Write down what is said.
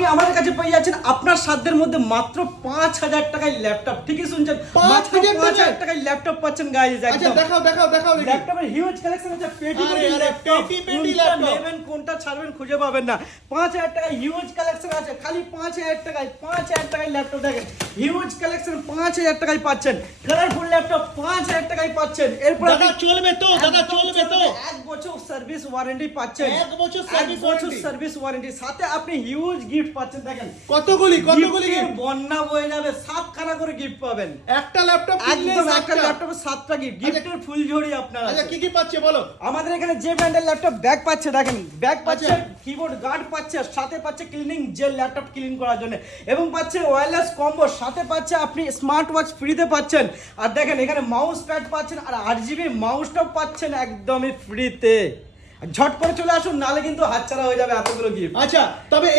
আপনি আমাদের কাছে পেয়ে যাচ্ছেন আপনার সাধ্যের মধ্যে মাত্র 5000 টাকায় ল্যাপটপ। ঠিকই শুনছেন, মাত্র 5000 টাকায় ল্যাপটপ পাচ্ছেন গাইস। আচ্ছা দেখাও ল্যাপটপের হিউজ কালেকশন আছে, পেটি নেবেন কোনটা ছাড়বেন খুঁজে পাবেন না। 5000 টাকায় হিউজ কালেকশন আছে, খালি 5000 টাকায় ল্যাপটপ দেখেন, হিউজ কালেকশন 5000 টাকায় পাচ্ছেন। কালারফুল ল্যাপটপ 5000 টাকায় পাচ্ছেন। এরপর দাদা চলবে তো 1 বছর সার্ভিস ওয়ারেন্টি পাচ্ছেন। 1 বছর সার্ভিস ওয়ারেন্টি, সাথে আপনি হিউজ গিফট পাচ্ছেন। দেখেন কতগুলি গিফটের বন্যা বয়ে যাবে, 7খানা করে গিফট পাবেন। একটা ল্যাপটপ একদম একটা ল্যাপটপে 7টা গিফট, গিফটের ফুলঝড়ি আপনার আচ্ছা আছে। কি পাচ্ছে বলো? আমাদের এখানে যে ব্র্যান্ডের ল্যাপটপ ব্যাগ পাচ্ছে, দেখেন ব্যাগ পাচ্ছে, কিবোর্ড গার্ড পাচ্ছে, সাথে পাচ্ছে ক্লিনিং জেল ল্যাপটপ ক্লিন করার জন্য, এবং পাচ্ছে ওয়্যারলেস কম্বো, সাথে পাচ্ছে আপনি স্মার্ট ওয়াচ ফ্রিতে পাচ্ছেন। আর দেখেন এখানে মাউস প্যাড পাচ্ছেন, আর 8GB মাউসটাও পাচ্ছেন একদমই ফ্রিতে। ঝট করে চলে আসুন, নালে কিন্তু হাতছাড়া হয়ে যাবে এতগুলো গিফট। আচ্ছা তবে